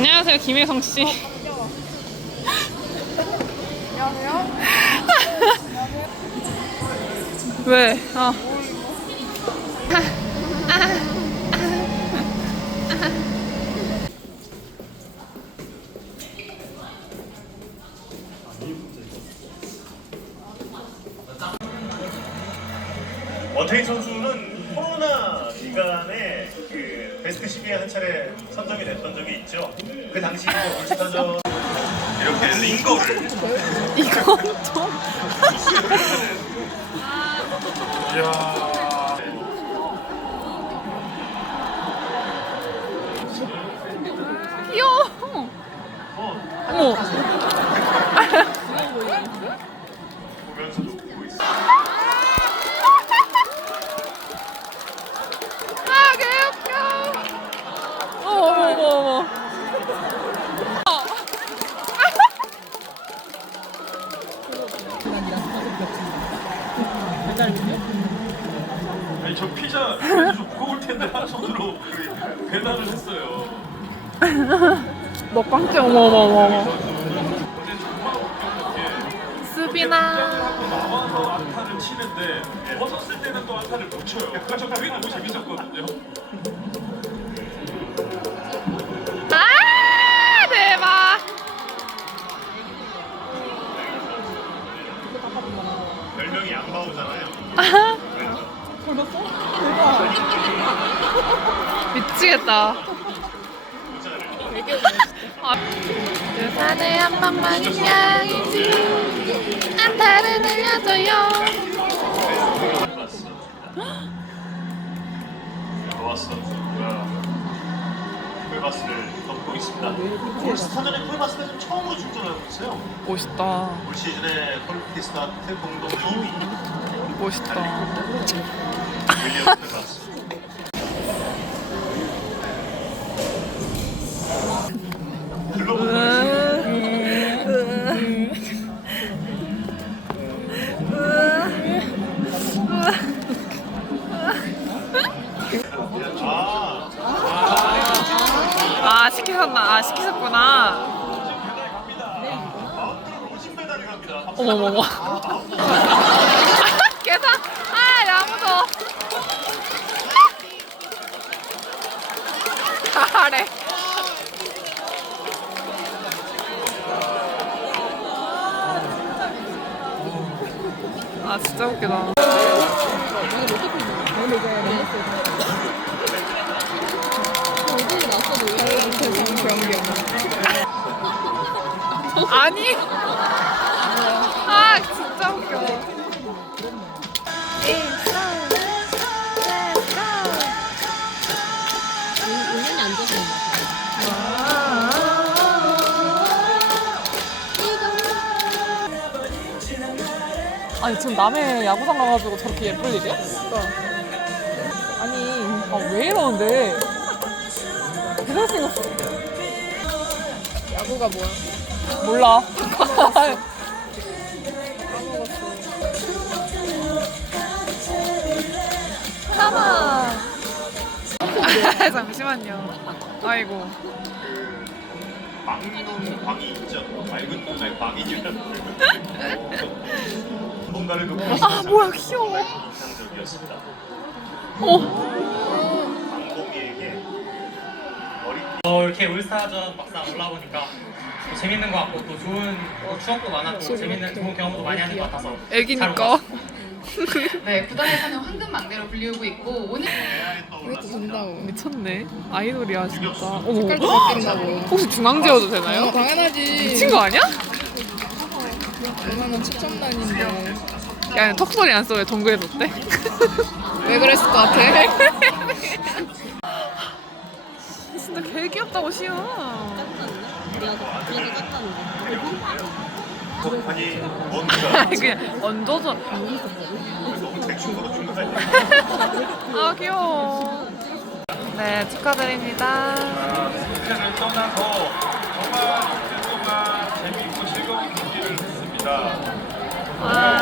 안녕하세요, 김혜성 씨. 왜? 어. 원태인 선수 10위에 한 차례 선정이 됐던 적이 있죠. 그 당시 울스타전 이렇게 링거를 이건 좀. 귀여워. 어머. 보면서도 보고 있어요. 아, 개웃겨. 어머, 어머, 어머, 어머. 어. 아니 저 피자 좀 무거울 텐데 한 손으로 그 배달을 했어요. 먹방증, 어머, 어머, 어머, 어머. 수빈아. 나와서 안타를 치는데 벗었을 때는 또 안타를 못 쳐요. 저 그게 너무 재밌었거든요. 아, 대박. 별명이 양바오잖아요. 미치겠다. 아, 부산에 한 번만 양이지 안타를 늘려줘요. 선수가 폴바스를 덮고 있습니다. 올스타전에 폴바스가 지금 처음으로 출전하고 있어요. 멋있다. 올 시즌에 폴키 스타트 공동 2위 멋있다. 윌리엄. 어머머머. 계산. 아 야무져. 잘해. 아 진짜 웃기다. 아니. 아니 지금 남의 야구장 가가지고 저렇게 예쁠 일이야? 아니 아, 왜 이러는데? 대단 생겼어. 야구가 뭐야? 몰라. 참아. 잠시만요. 아이고. 광눈 광이 있죠. 맑은 눈에 광이라는 뭔가를 그아 뭐야 귀여워. 인상적이었습니다. 어. 어, 이렇게 울스타전 막상 올라오니까 또 재밌는 것 같고 또 좋은 또 추억도 많았고 재밌는 좋은 경험도 많이 하는 것 같아서 잘 애기니까. 네, 구단에서는 황금 막내로 불리우고 있고 오늘 그것도 된다고. 미쳤네. 아이돌이야 진짜. 어머. 색깔도 바뀐다고. 혹시 중앙 지어도 되나요? 어, 당연하지. 미친 거 아니야? 얼마나 추첨단인데. 야, 턱소리 안 써. 왜 동그래 뒀대? 왜 그랬을 것 같아? 진짜 개 귀엽다고 뭔가 그냥 얹어서. 아, 귀여워. 네, 축하드립니다. 시간을 떠나서 정말 오랫동안 재미있고 즐거운 경기를 했습니다. 아,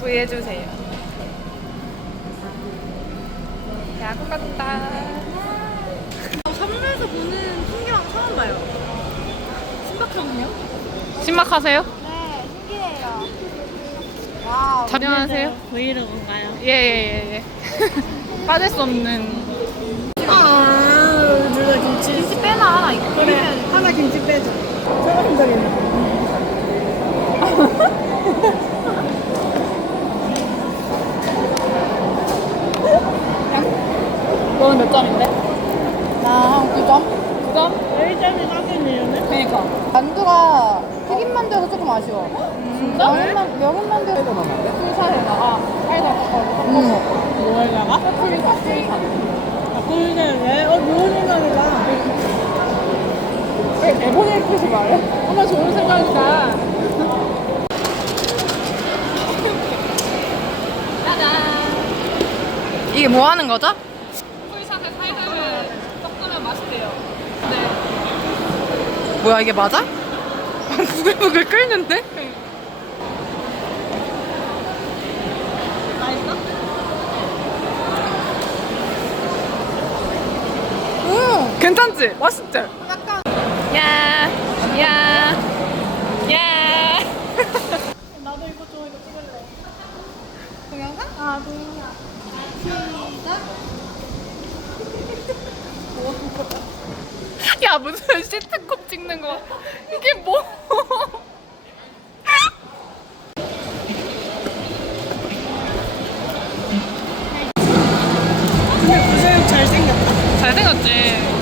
구해주세요. 야구 간다. 서울에서 보는 풍경 처음 봐요. 신박하군요. 신박하세요? 네, 신기해요. 와우. 안녕하세요. 브이로그인가요? 예예예 예. 빠질 수 없는. 아, 누가 김치. 김치 빼나 하나 있고. 그래, 하나 김치 빼줘. 사람 적이 너는 몇 점인데? 나 9점? 9점? 1점이 깎이네요. 그니까. 만두가 튀김 만두여서 조금 아쉬워. 진짜? 명인, 명인 만두 해도 남았네? 풀살에다가 살짝 섞어서 섞어 먹어. 아, 꿀 어, 좋은 생각이다. 왜 내보낼 뜻이 말해? 정말 좋은 생각이다. 이게 뭐 하는 거죠? 풀샷에 사이다를 섞으면 맛있대요. 뭐야 이게 맞아? 부글부글 끓는데? 맛있어? 오 괜찮지? 맛있지? 약간 야, 야, 야. 나도 이거 좀 이거 찍을래. 동영상? 아, 동영상. 시작. 야 무슨 시트콤 찍는 거 이게 뭐? 근데 구세육 잘생겼다. 잘생겼지.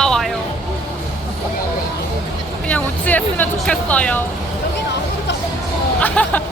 갑자기 비가 와요. 그냥 우치했으면 좋겠어요. 여기는 아무것도 없어.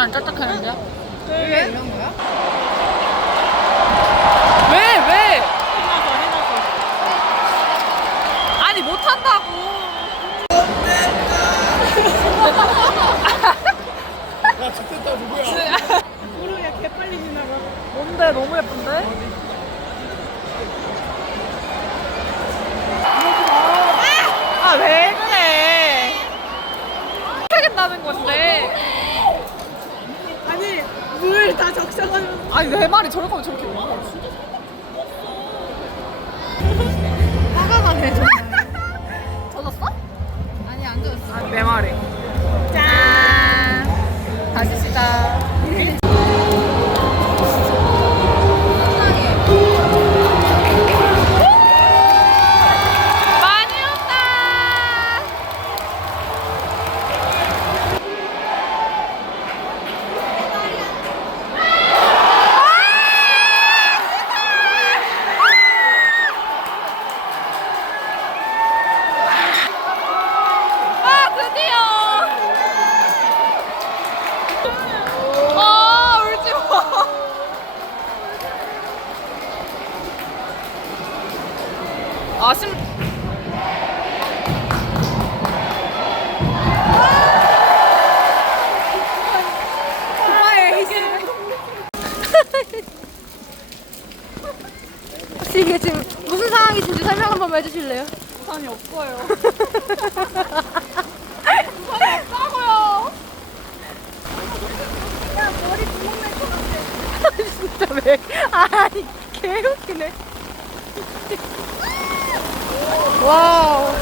저번에 안 딱딱했는데? 왜 이런 거야? 왜, 왜? 아니, 못한다고. 모르게 개빨리 지나가. 뭔데? 너무 예쁜데? 아, 왜 그래? 하겠다는 건데. 아니 물 다 말이 저럴 거면 저렇게 이게 지금 무슨 상황이신지 설명 한 번만 해주실래요? 부산이 없어요. 야 머리 구멍 낼것 같아. 진짜 왜? 아니 개웃기네. 와우.